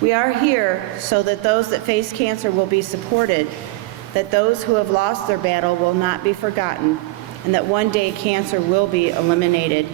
We are here so that those that face cancer will be supported, that those who have lost their battle will not be forgotten, and that one day cancer will be eliminated.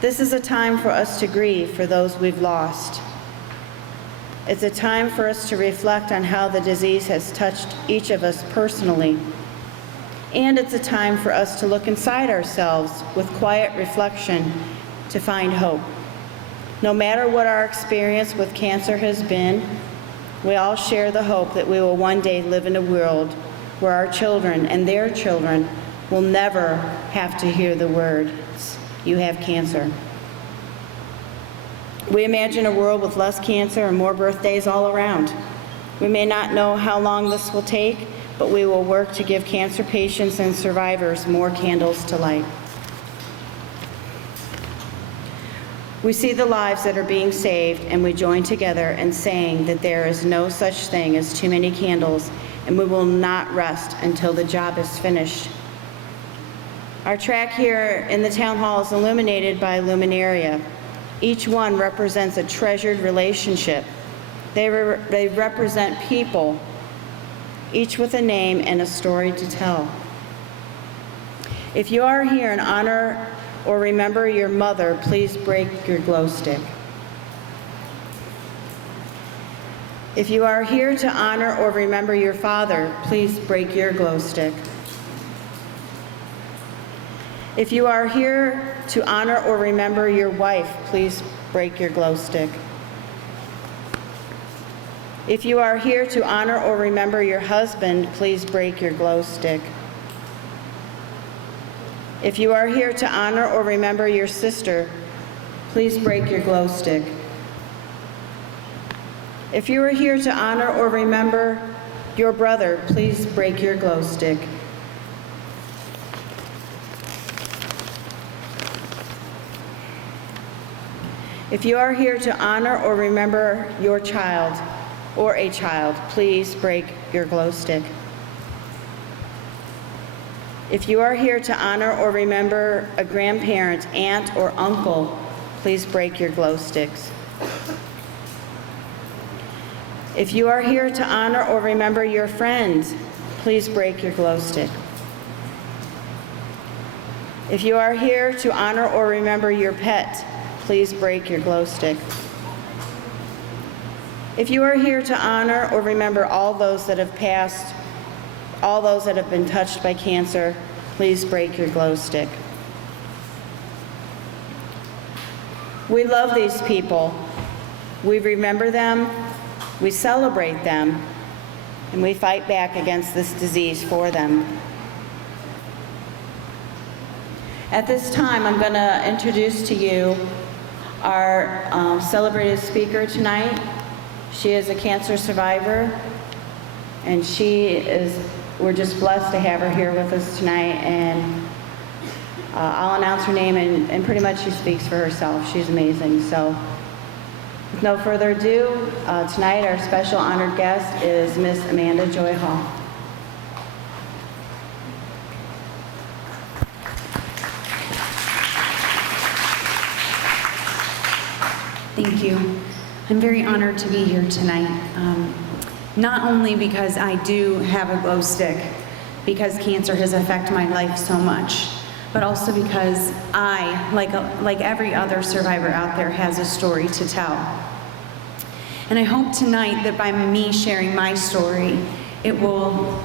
This is a time for us to grieve for those we've lost. It's a time for us to reflect on how the disease has touched each of us personally. And it's a time for us to look inside ourselves with quiet reflection to find hope. No matter what our experience with cancer has been, we all share the hope that we will one day live in a world where our children and their children will never have to hear the words, "You have cancer." We imagine a world with less cancer and more birthdays all around. We may not know how long this will take, but we will work to give cancer patients and survivors more candles to light. We see the lives that are being saved, and we join together in saying that there is no such thing as too many candles, and we will not rest until the job is finished. Our track here in the town hall is illuminated by Luminary. Each one represents a treasured relationship. They represent people, each with a name and a story to tell. If you are here in honor or remember your mother, please break your glow stick. If you are here to honor or remember your father, please break your glow stick. If you are here to honor or remember your wife, please break your glow stick. If you are here to honor or remember your husband, please break your glow stick. If you are here to honor or remember your sister, please break your glow stick. If you are here to honor or remember your brother, please break your glow stick. If you are here to honor or remember your child or a child, please break your glow stick. If you are here to honor or remember a grandparent, aunt, or uncle, please break your glow sticks. If you are here to honor or remember your friend, please break your glow stick. If you are here to honor or remember your pet, please break your glow stick. If you are here to honor or remember all those that have passed, all those that have been touched by cancer, please break your glow stick. We love these people. We remember them, we celebrate them, and we fight back against this disease for them. At this time, I'm going to introduce to you our celebrated speaker tonight. She is a cancer survivor, and we're just blessed to have her here with us tonight, and I'll announce her name, and pretty much she speaks for herself. She's amazing. So with no further ado, tonight our special honored guest is Miss Amanda Joy Hall. Thank you. I'm very honored to be here tonight. Not only because I do have a glow stick, because cancer has affected my life so much, but also because I, like every other survivor out there, has a story to tell. And I hope tonight that by me sharing my story, it will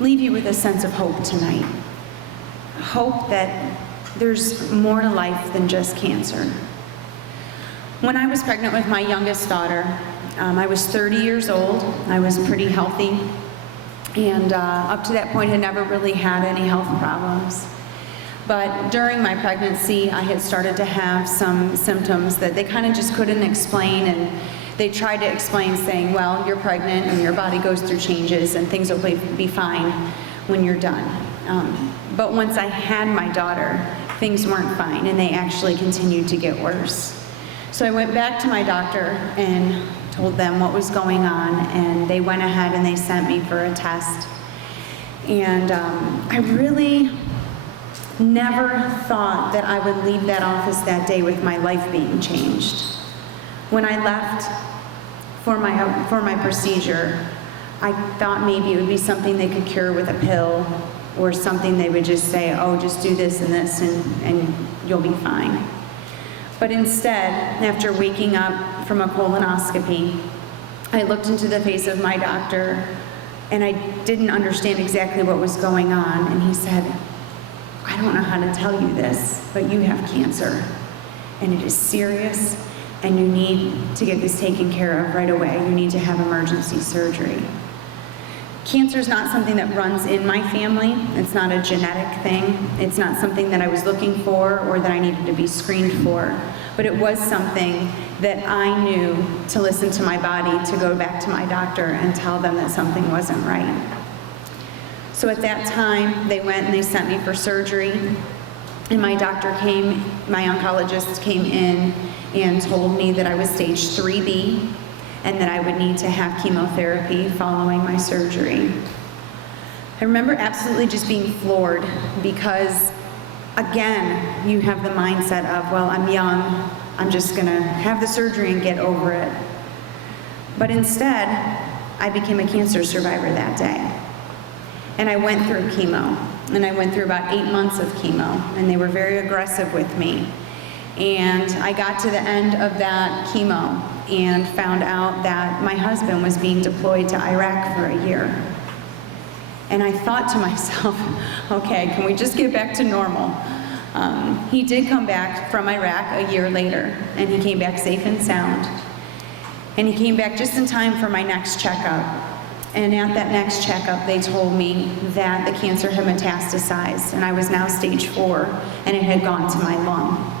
leave you with a sense of hope tonight. Hope that there's more to life than just cancer. When I was pregnant with my youngest daughter, I was 30 years old. I was pretty healthy, and up to that point had never really had any health problems. But during my pregnancy, I had started to have some symptoms that they kind of just couldn't explain, and they tried to explain saying, well, you're pregnant and your body goes through changes and things will be fine when you're done. But once I had my daughter, things weren't fine, and they actually continued to get worse. So I went back to my doctor and told them what was going on, and they went ahead and they sent me for a test. And I really never thought that I would leave that office that day with my life being changed. When I left for my procedure, I thought maybe it would be something they could cure with a pill, or something they would just say, oh, just do this and this and you'll be fine. But instead, after waking up from a colonoscopy, I looked into the face of my doctor, and I didn't understand exactly what was going on. And he said, I don't know how to tell you this, but you have cancer, and it is serious, and you need to get this taken care of right away. You need to have emergency surgery. Cancer is not something that runs in my family. It's not a genetic thing. It's not something that I was looking for or that I needed to be screened for. But it was something that I knew to listen to my body, to go back to my doctor and tell them that something wasn't right. So at that time, they went and they sent me for surgery. And my oncologist came in and told me that I was stage 3B, and that I would need to have chemotherapy following my surgery. I remember absolutely just being floored, because again, you have the mindset of, well, I'm young, I'm just gonna have the surgery and get over it. But instead, I became a cancer survivor that day. And I went through chemo, and I went through about 8 months of chemo, and they were very aggressive with me. And I got to the end of that chemo and found out that my husband was being deployed to Iraq for a year. And I thought to myself, okay, can we just get back to normal? He did come back from Iraq a year later, and he came back safe and sound. And he came back just in time for my next checkup. And at that next checkup, they told me that the cancer had metastasized, and I was now stage 4, and it had gone to my lung.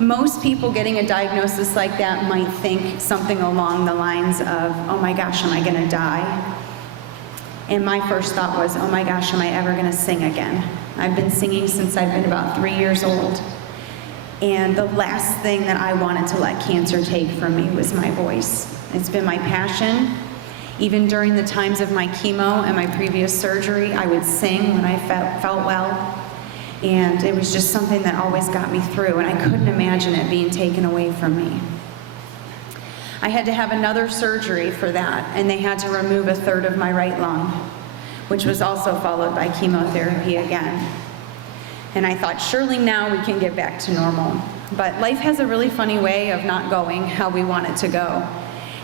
Most people getting a diagnosis like that might think something along the lines of, oh my gosh, am I gonna die? And my first thought was, oh my gosh, am I ever gonna sing again? I've been singing since I've been about 3 years old. And the last thing that I wanted to let cancer take from me was my voice. It's been my passion. Even during the times of my chemo and my previous surgery, I would sing when I felt well. And it was just something that always got me through, and I couldn't imagine it being taken away from me. I had to have another surgery for that, and they had to remove a third of my right lung, which was also followed by chemotherapy again. And I thought, surely now we can get back to normal. But life has a really funny way of not going how we want it to go.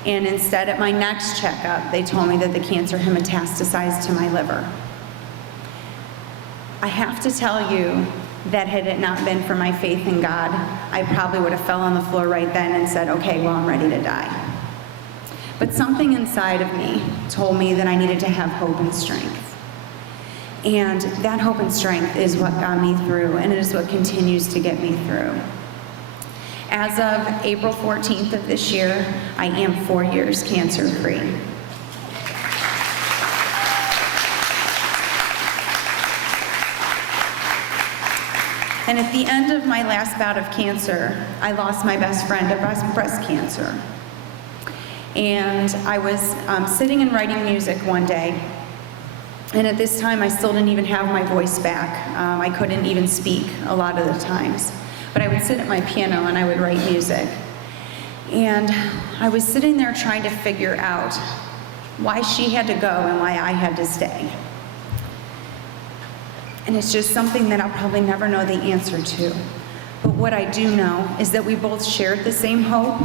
And instead, at my next checkup, they told me that the cancer had metastasized to my liver. I have to tell you that had it not been for my faith in God, I probably would have fell on the floor right then and said, okay, well, I'm ready to die. But something inside of me told me that I needed to have hope and strength. And that hope and strength is what got me through, and it is what continues to get me through. As of April 14th of this year, I am 4 years cancer-free. And at the end of my last bout of cancer, I lost my best friend to breast cancer. And I was sitting and writing music one day, and at this time I still didn't even have my voice back. I couldn't even speak a lot of the times. But I would sit at my piano and I would write music. And I was sitting there trying to figure out why she had to go and why I had to stay. And it's just something that I'll probably never know the answer to. But what I do know is that we both shared the same hope,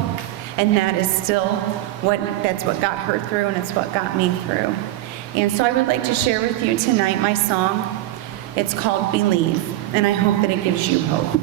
and that is still that's what got her through, and it's what got me through. And so I would like to share with you tonight my song. It's called Believe, and I hope that it gives you hope.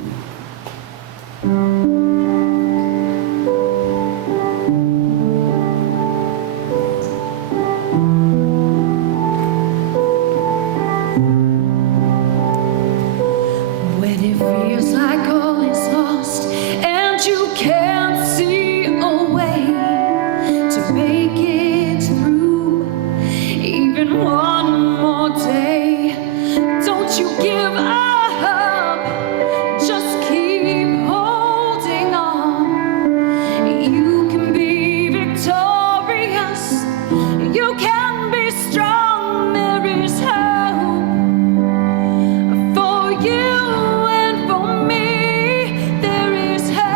For you and for me, there is hope.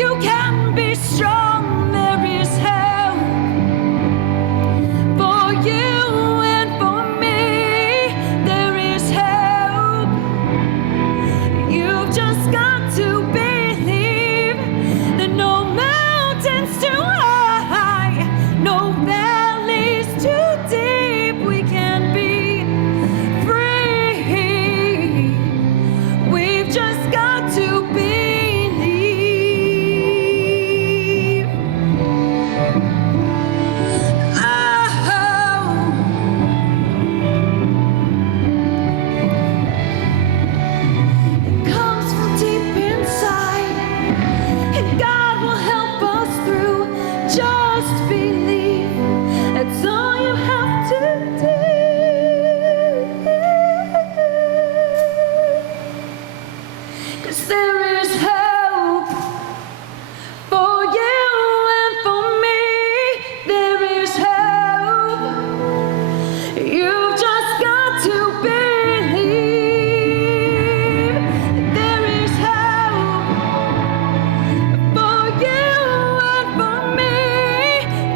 You can be strong, there is help for you and for me. There is help. You've just got to believe that no mountains too high, no valleys too deep, we can be free. We've just got to believe. Oh, it comes from deep inside, and God will help us through. Just believe, that's all you have to do. 'Cause there is hope for you and for me. There is hope. You've just got to believe. There is hope for you and for me.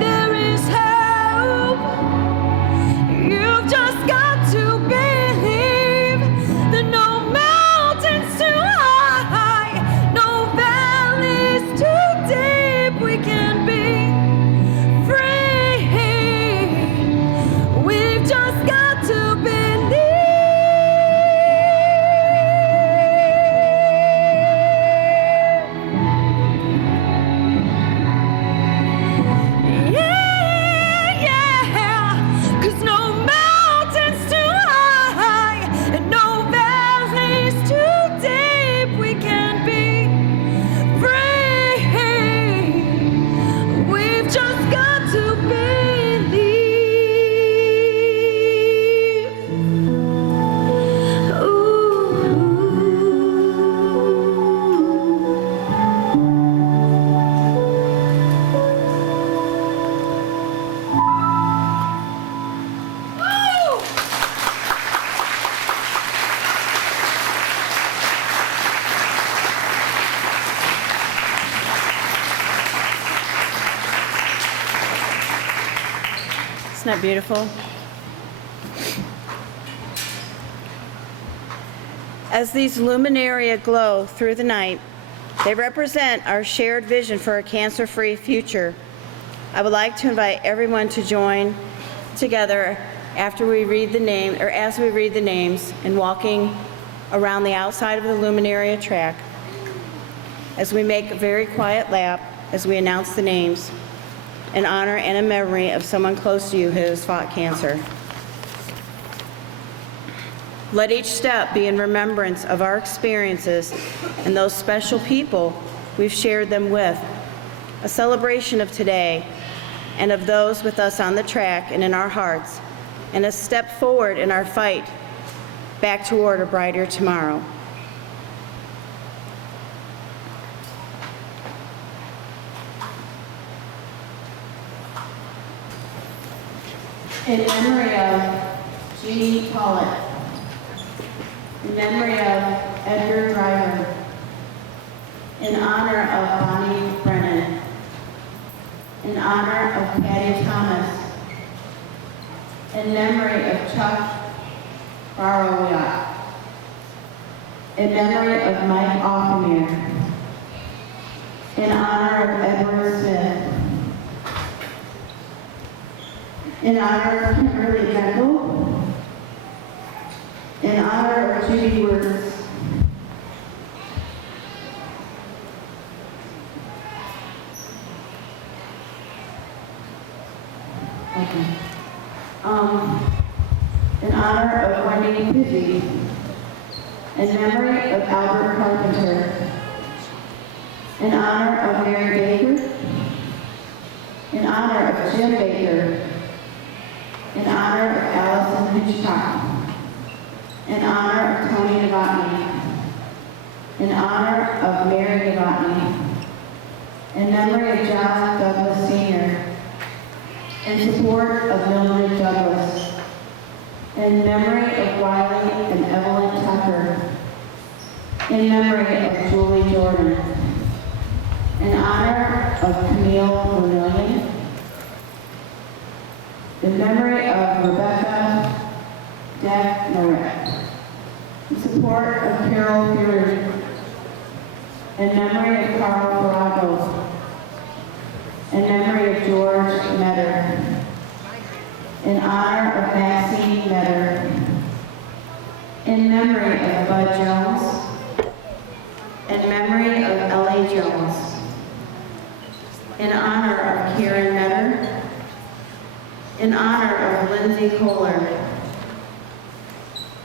There is hope. You've just got to believe that no mountains too high, no valleys too deep, we can be free. We've just got to believe. Yeah, yeah, 'cause no mountains too high and no valleys too deep, we can be free. We've just got to believe. Isn't that beautiful? As these luminaria glow through the night, they represent our shared vision for a cancer-free future. I would like to invite everyone to join together after we read the name, or as we read the names, in walking around the outside of the luminaria track, as we make a very quiet lap as we announce the names in honor and in memory of someone close to you who has fought cancer. Let each step be in remembrance of our experiences and those special people we've shared them with, a celebration of today and of those with us on the track and in our hearts, and a step forward in our fight back toward a brighter tomorrow. In memory of Jeannie Pollitt, in memory of Edgar Driver, in honor of Bonnie Brennan, in honor of Patty Thomas, in memory of Chuck Barrowiak, in memory of Mike Offamere, in honor of Edward Smith, in honor of Kimberly Kendall, in honor of Judy Words, in honor of Wendy Pizzi, in memory of Albert Carpenter, in honor of Mary Baker, in honor of Jim Baker, in honor of Allison Hitchcock, in honor of Tony Novotny, in honor of Mary Novotny, in memory of John Douglas Sr., in support of Mildred Douglas, in memory of Wiley and Evelyn Tucker, in memory of Julie Jordan, in of Camille Vermillion. In memory of Rebecca Deck-Moret. In support of Carol Fury. In memory of Carl Farago. In memory of George Metter. In honor of Maxine Metter. In memory of Bud Jones. In memory of Ellie Jones. In honor of Karen Metter. In honor of Lindsay Kohler.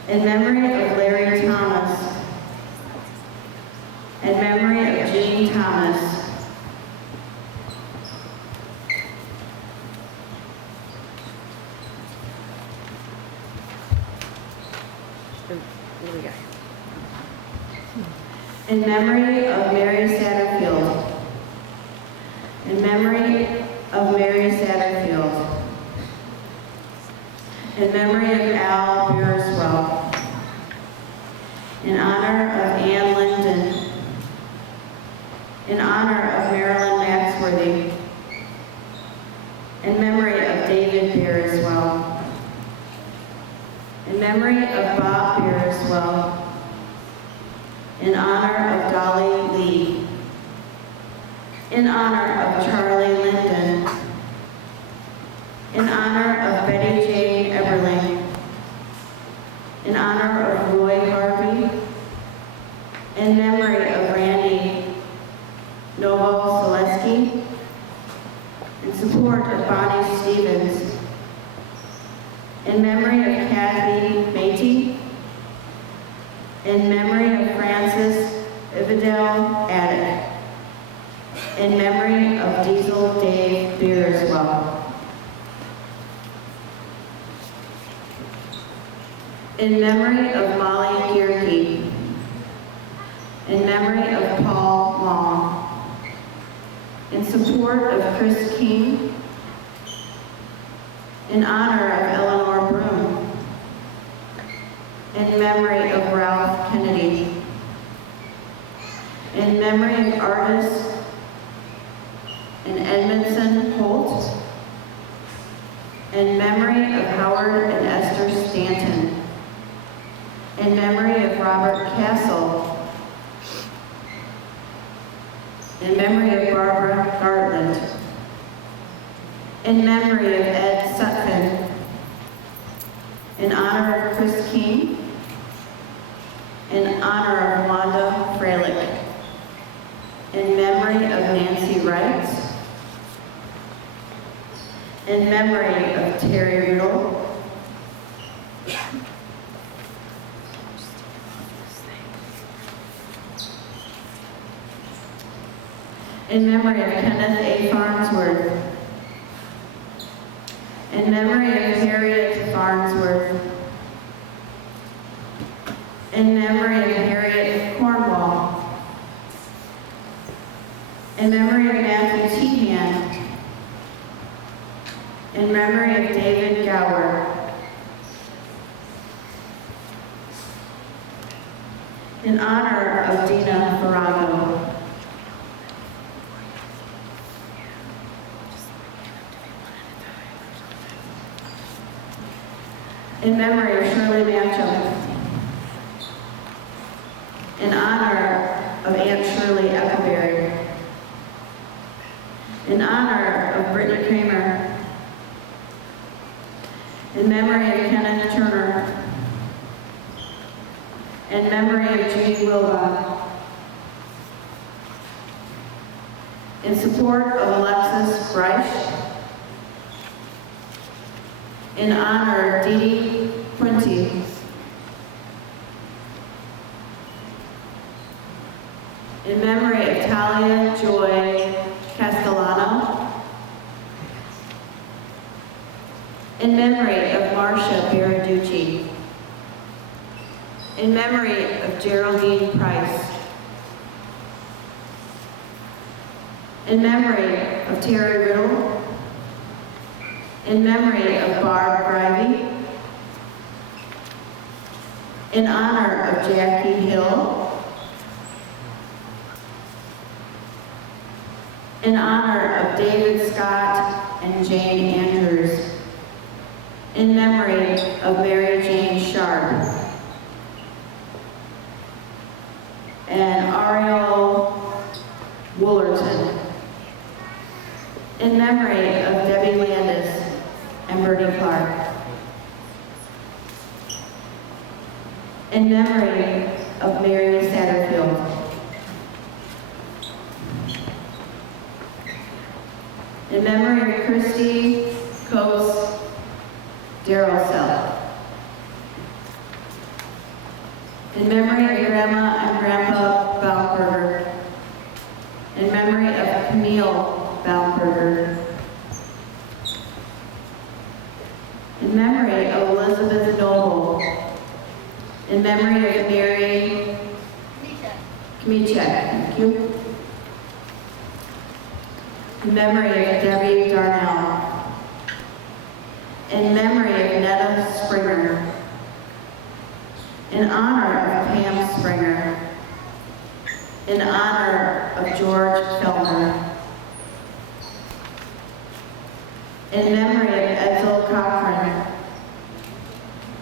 In memory of Larry Thomas. In memory of Jean Thomas. In memory of Mary Satterfield. In memory of Mary Satterfield. In memory of Al Beerswell. In honor of Ann Linden. In honor of Marilyn Maxworthy. In memory of David Beerswell. In memory of Bob Beerswell. In honor of Dolly Lee. In honor of Charlie Linden. In honor of Betty Jane Eberling. In honor of Roy Harvey. In memory of Randy Novoseletsky. In support of Bonnie Stevens. In memory of Kathy Beatty. In memory of Francis Ividel Addick. In memory of Diesel Dave Beerswell. In memory of Molly Gierke. In memory of Paul Long. In support of Chris King. In honor of Eleanor Broom. In memory of Ralph Kennedy. In memory of artists in Edmondson Holt. In memory of Howard and Esther Stanton. In memory of Robert Castle. In memory of Barbara Gartland. In memory of Ed Sutphin. In honor of Chris King. In honor of Wanda Freilich. In memory of Nancy Wright. In memory of Terry Riddle. In memory of Kenneth A. Farnsworth. In memory of Harriet Farnsworth. In memory of Harriet Cornwall. In memory of Matthew Tehan. In memory of David Gower. In honor of Dina Farago. In memory of Shirley Matcham. In honor of Aunt Shirley Eckelberry. In honor of Brittany Kramer. In memory of Kenneth Turner. In memory of Jean Wilba. In support of Alexis Reich. In honor of Dee Dee Quinty. In memory of Talia Joy Castellano. In memory of Marcia Baraducci. In memory of Geraldine Price. In memory of Terry Riddle. In memory of Barb Grivey. In honor of Jackie Hill. In honor of David Scott and Jane Andrews. In memory of Mary Jane Sharp and Ariel Woolerton. In memory of Debbie Landis and Bertie Clark. In memory of Mary Satterfield. In memory of Christy Coates Darrell. In memory of Grandma and Grandpa Baumberger. In memory of Camille Baumberger. In memory of Elizabeth Noble. In memory of Mary Kmiechek. Thank you. In memory of Debbie Darnell. In memory of Netta Springer. In honor of Pam Springer. In honor of George Fellner. In memory of Edsel Cochran.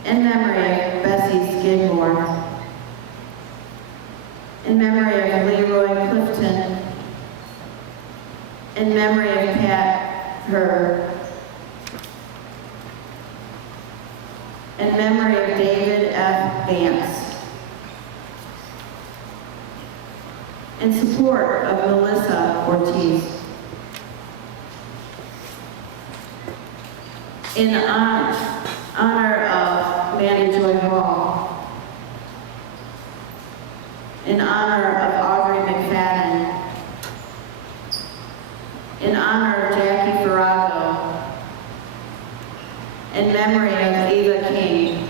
In memory of Bessie Skidmore. In memory of Leroy Clifton. In memory of Pat Herb. In memory of David F. Vance. In support of Melissa Ortiz. In honor of Mandy Joy Hall. In honor of Audrey McFadden. In honor of Jackie Farrago. In memory of Eva King.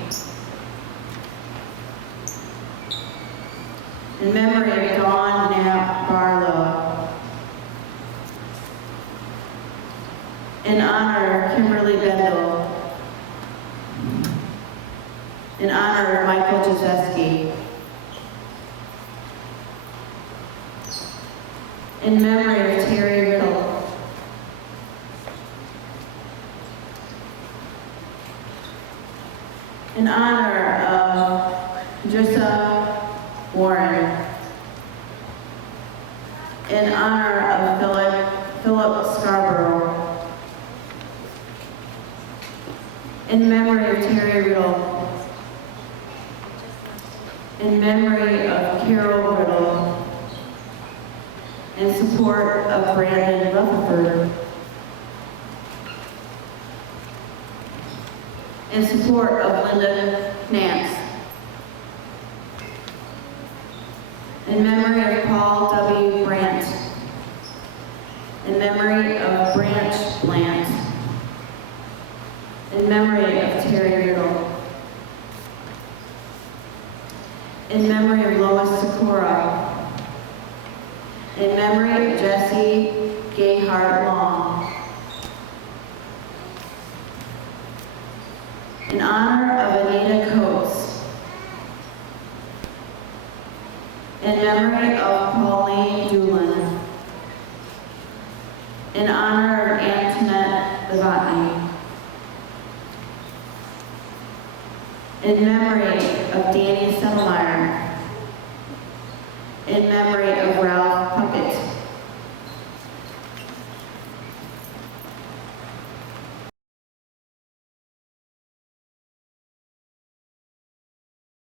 In memory of Dawn Knapp Barlow. In honor of Kimberly Bendel. In honor of Michael Jazeski. In memory of Terry Riddle. In honor of Drissa Warren. In honor of Philip Scarborough. In memory of Terry Riddle. In memory of Carol Riddle. In support of Brandon Rutherford. In support of Linda Nance. In memory of Paul W. Brandt. In memory of Branch Blant. In memory of Terry Riddle. In memory of Lois Sakura. In memory of Jesse Gayhart Long. In honor of Anita Coates. In memory of Pauline Doolin. In honor